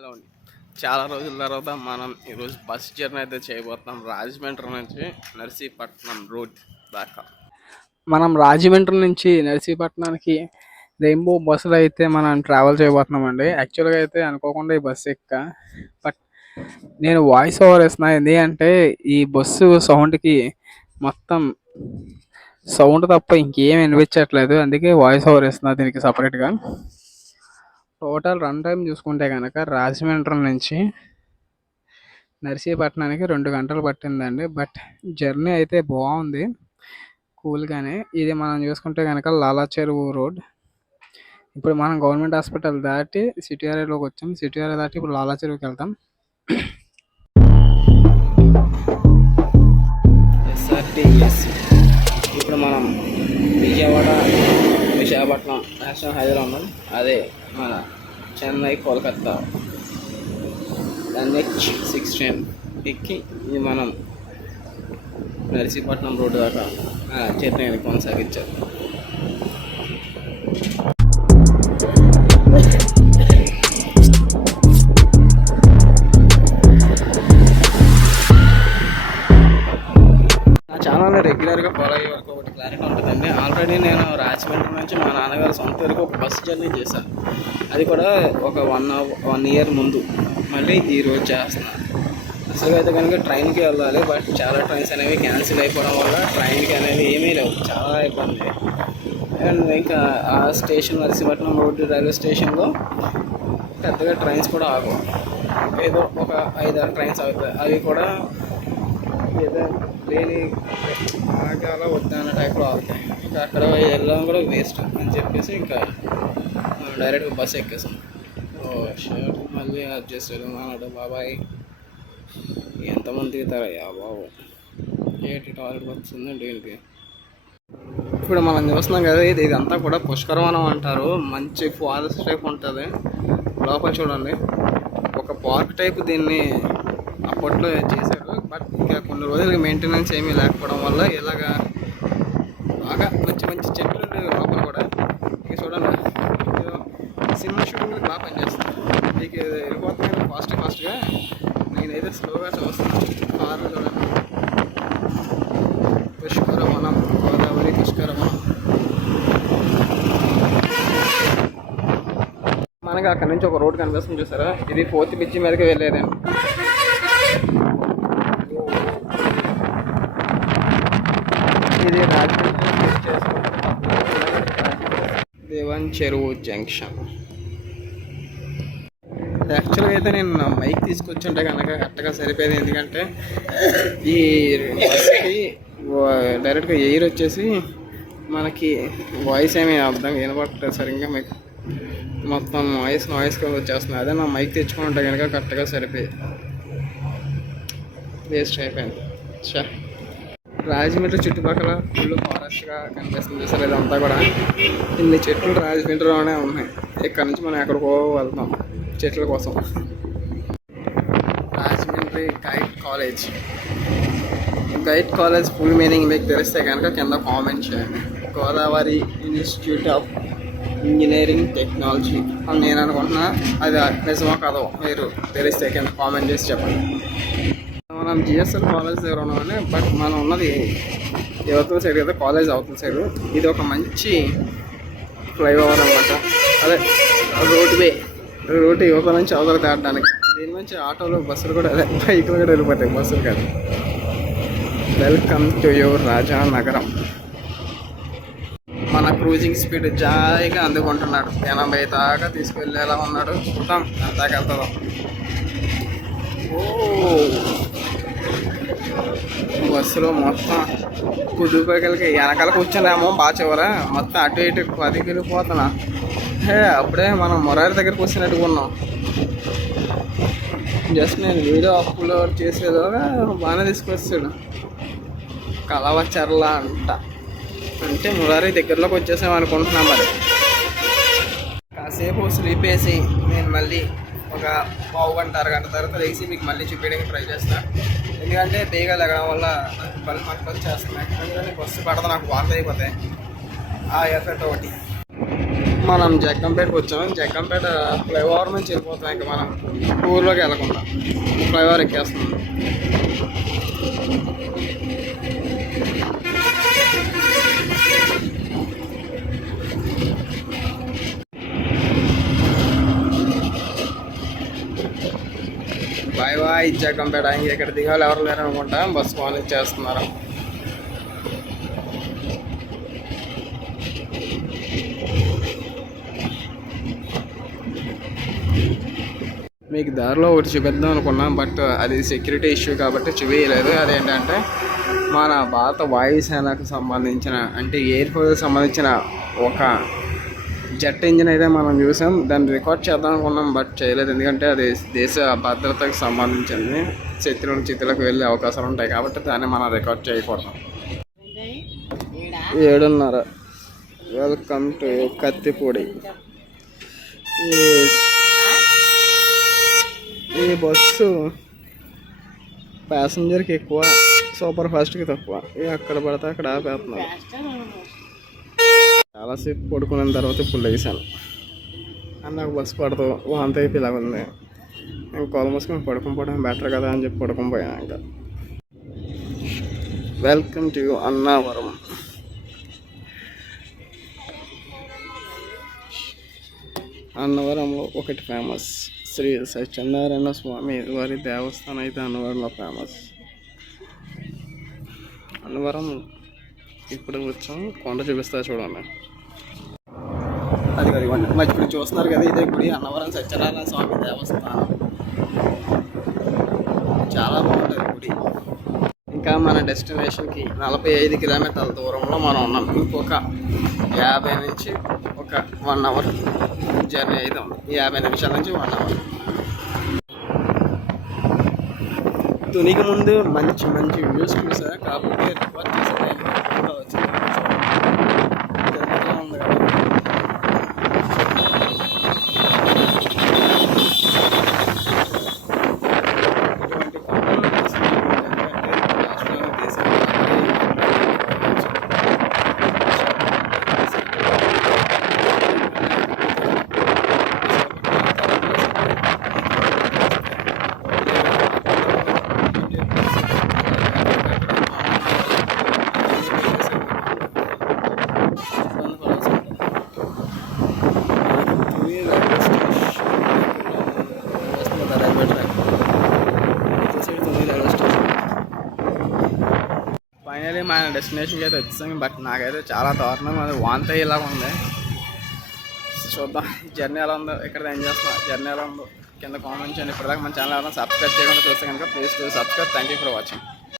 Hello అండి. చాలా రోజుల తర్వాత మనం ఈరోజు బస్ జర్నీ అయితే చేయబోతున్నాం. రాజమండ్రి నుంచి నర్సీపట్నం రోడ్ దాకా. మనం రాజమండ్రి నుంచి నర్సీపట్నానికి రెయిన్బో బస్సులో అయితే మనం ట్రావెల్ చేయబోతున్నామండి. యాక్చువల్గా అయితే అనుకోకుండా ఈ బస్సు ఎక్కా, బట్ నేను వాయిస్ ఓవర్ ఇస్తున్నా. ఎందుకంటే ఈ బస్సు సౌండ్కి మొత్తం సౌండ్ తప్ప ఇంకేం వినిపించట్లేదు. అందుకే వాయిస్ ఓవర్ ఇస్తున్నా దీనికి సపరేట్గా. టోటల్ రన్ టైం చూసుకుంటే కనుక రాజమండ్రి నుంచి నర్సీపట్నానికి 2 గంటలు పట్టిందండి. బట్ జర్నీ అయితే బాగుంది, కూల్గానే. ఇది మనం చూసుకుంటే కనుక లాలా చెరువు రోడ్. ఇప్పుడు మనం గవర్నమెంట్ హాస్పిటల్ దాటి సిటీ ఏరియాలోకి వచ్చాం. సిటీ ఏరియా దాటి ఇప్పుడు లాలా చెరువుకి వెళ్తాం. ఎస్ఆర్టీఎస్. ఇప్పుడు మనం విశాఖపట్నం నేషనల్ హైవేలో ఉన్నాం. అదే మన చెన్నై కోల్కత్తా NH16 ఎక్కి ఇది మనం నర్సీపట్నం రోడ్డు దాకా జర్నీ కొనసాగించారు. నా ఛానల్ని రెగ్యులర్గా ఫాలో అయ్యే వరకు ఒకటి క్లారిటీ ఉంటుందండి. ఆల్రెడీ నేను రాజమండ్రి నుంచి మా నాన్నగారు సొంత వరకు ఒక బస్సు జర్నీ చేశాను. అది కూడా ఒక 1 ఇయర్ ముందు. మళ్ళీ ఈరోజు చేస్తున్నాను. అసలు అయితే కనుక ట్రైన్కి వెళ్ళాలి, బట్ చాలా ట్రైన్స్ అనేవి క్యాన్సిల్ అయిపోవడం వల్ల ట్రైన్కి అనేవి ఏమీ లేవు. చాలా ఇబ్బంది. అండ్ ఇంకా ఆ స్టేషన్ నర్సీపట్నం రోడ్డు రైల్వే స్టేషన్లో పెద్దగా ట్రైన్స్ కూడా ఆగవు. ఏదో ఒక 5-6 ట్రైన్స్ అవుతాయి. అవి కూడా ఏదో లేని ఆగాల వద్దన్న టైప్లో అవుతాయి. ఇంకా అక్కడ వెళ్ళడం కూడా వేస్ట్ అని చెప్పేసి ఇంకా డైరెక్ట్గా బస్సు ఎక్కేసాం. షర్ట్ మళ్ళీ అడ్జస్ట్ అన్నాడు. బాబాయ్ ఎంతమంది దిగుతారయ్యా బాబు, ఏంటి టాయిలెట్ వచ్చింది దీనికి. ఇప్పుడు మనం చూస్తున్నాం కదా, ఇదంతా కూడా పుష్కరవనం అంటారు. మంచి ఫారెస్ట్ టైప్ ఉంటుంది. లోపల చూడండి, ఒక పార్క్ టైప్ దీన్ని అప్పట్లో చేశారు. బట్ ఇంకా కొన్ని రోజులకి మెయింటెనెన్స్ ఏమీ లేకపోవడం వల్ల ఇలాగా బాగా మంచి మంచి చెట్లు ఉండేవి లోపల కూడా. ఇక చూడండి, సినిమా షూటింగ్కి బాగా పనిచేస్తుంది. మీకు వెళ్ళిపోతున్నాయి ఫాస్ట్గా. నేనైతే స్లోగా చూస్తున్నాను. కారు చూడండి, పుష్కరవనం, గోదావరి పుష్కరవనం. మనకి అక్కడ నుంచి ఒక రోడ్ కనిపిస్తుంది చూసారా, ఇది 4th బ్రిడ్జి మీదకి వెళ్ళేదండి. ఇది రాజమండ్రి దేవన్ చెరువు జంక్షన్. యాక్చువల్గా అయితే నేను నా మైక్ తీసుకొచ్చుంటే కనుక కరెక్ట్గా సరిపోయేది. ఎందుకంటే ఈ బస్కి డైరెక్ట్గా ఎయిర్ వచ్చేసి మనకి వాయిస్ ఏమీ అర్థం వినపడలేదు సరిగ్గా. మీకు మొత్తం నాయిస్ కింద వచ్చేస్తుంది. అదే నా మైక్ తెచ్చుకుంటే కనుక కరెక్ట్గా సరిపోయేది. వేస్ట్ అయిపోయింది. రాజమండ్రి చుట్టుపక్కల ఫుల్ ఫారెస్ట్గా కనిపిస్తుంది సార్. ఇదంతా కూడా ఇన్ని చెట్లు రాజమండ్రిలోనే ఉన్నాయి. ఇక్కడ నుంచి మనం ఎక్కడికో వెళ్తాం చెట్ల కోసం. Rajahmundry guide college full meaning మీకు తెలిస్తే కనుక కింద కామెంట్ చేయండి. Godavari institute of engineering technology అని నేను అనుకుంటున్నా. అది నిజమో కాదో మీరు తెలిస్తే కింద కామెంట్ చేసి చెప్పండి. మనం GSL కాలేజ్ దగ్గర ఉన్నామని, బట్ మనం ఉన్నది యువతల సైడ్ కదా, కాలేజ్ అవతల సైడ్. ఇది ఒక మంచి ఫ్లైఓవర్ అనమాట. అదే రోడ్డు యువతల నుంచి అవతల దాటడానికి. దీని నుంచి ఆటోలు, బస్సులు కూడా, అదే బైకులు కూడా వెళ్ళిపోతాయి, బస్సులు కాదు. Welcome to your Rajanagaram. మన క్రూజింగ్ స్పీడ్ జాయిగా అందుకుంటున్నాడు. 80 దాకా తీసుకెళ్ళేలా ఉన్నాడు. చూద్దాం అంతాకి వెళ్తుందో. బస్సులో మొత్తం కుదుపగలికి వెనకాల కూర్చున్నామో బాగా చివర మొత్తం అటు ఇటు 10 వెళ్ళిపోతున్నా. అప్పుడే మనం మొరారి దగ్గర కూర్చున్నట్టుగా ఉన్నాం. జస్ట్ నేను వీడియో అప్లోడ్ చేసేలోగా బాగానే తీసుకొచ్చాడు. కలవచర్ల అంటే మురారి దగ్గరలోకి వచ్చేసాం అనుకుంటున్నాం. మరి కాసేపు స్లీప్ వేసి నేను మళ్ళీ ఒక 1 గంట 1.5 గంట తర్వాత వేసి మీకు మళ్ళీ చూపించడానికి ట్రై చేస్తాను. ఎందుకంటే బేగా లెగడం వల్ల నాకు పని వచ్చేస్తున్నాయి. ఎందుకంటే బస్సు పడతా నాకు వార్త అయిపోతాయి. ఆ ఎఫెక్ట్ ఒకటి. మనం జగ్గంపేటకి వచ్చాం. జగ్గంపేట ఫ్లైఓవర్ నుంచి వెళ్ళిపోతాం. ఇంకా మనం ఊర్లోకి వెళ్ళకుండా ఫ్లైఓవర్ ఎక్కేస్తున్నాం. Bye bye Jaggampeta. ఇంక ఇక్కడ దిగాలి ఎవరు లేరు అనుకుంటా. బస్సు కాల్ చేస్తున్నారు. మీకు దారిలో ఒకటి చూపిద్దాం అనుకున్నాం, బట్ అది సెక్యూరిటీ ఇష్యూ కాబట్టి చూపించలేదు. అదేంటంటే మన భారత వాయుసేనకు సంబంధించిన అంటే ఎయిర్ ఫోర్స్కి సంబంధించిన ఒక జెట్ ఇంజిన్ అయితే మనం చూసాం. దాన్ని రికార్డ్ చేద్దాం అనుకున్నాం, బట్ చేయలేదు. ఎందుకంటే అది దేశ భద్రతకు సంబంధించింది. శత్రువుల చేతులకు వెళ్ళే అవకాశాలు ఉంటాయి కాబట్టి దాన్ని మనం రికార్డ్ చేయకూడదు. 7:30. Welcome to Kathipudi. ఈ బస్సు ప్యాసింజర్కి ఎక్కువ, సూపర్ ఫాస్ట్కి తక్కువ. అక్కడ పడితే అక్కడ ఆపేస్తున్నారు. చాలాసేపు పడుకున్న తర్వాత ఇప్పుడు లేసాను. నాకు బస్సు పడదు, వాంత అయిపోయి ఇలాగ ఉంది. నేను కాల్ మూసుకొని పడుకుని పోవడం బెటర్ కదా అని చెప్పి పడుకుని పోయాను. ఇంకా వెల్కమ్ టు అన్నావరం. అన్నవరంలో ఒకటి ఫేమస్ శ్రీ సత్యనారాయణ స్వామి వారి దేవస్థానం అయితే అన్నవరంలో ఫేమస్. అన్నవరం ఇప్పుడు వచ్చాం. కొండ చూపిస్తా చూడండి. అది మరి ఇప్పుడు చూస్తున్నారు కదా, ఇదే గుడి అన్నవరం సత్యనారాయణ స్వామి దేవస్థానం. చాలా బాగుంటుంది గుడి. ఇంకా మన డెస్టినేషన్కి 45 కిలోమీటర్ల దూరంలో మనం ఉన్నాం. ఇంకొక 50 నుంచి ఒక 1 అవర్ జర్నీ అయితే ఉంది. 50 నిమిషాల నుంచి 1 అవర్. తునికి ముందు మంచి మంచి వ్యూస్ చూసా, కాకపోతే రికార్డ్ చేసే టైంలో వచ్చింది. ఉంది కదా. ఫైనలీ మన డెస్టినేషన్కి అయితే వచ్చాం. బట్ నాకైతే చాలా దారుణం, అది వాంతి ఇలాగ ఉంది. చూద్దాం జర్నీ ఎలా ఉందో, ఇక్కడ ఏం చేస్తున్నా, జర్నీ ఎలా ఉందో కింద కామెంట్ చేయండి. ఇప్పటిదాకా మన ఛానల్ ఎవరైనా సబ్స్క్రైబ్ చేయకుండా చూస్తే కనుక please to subscribe. Thank you for watching.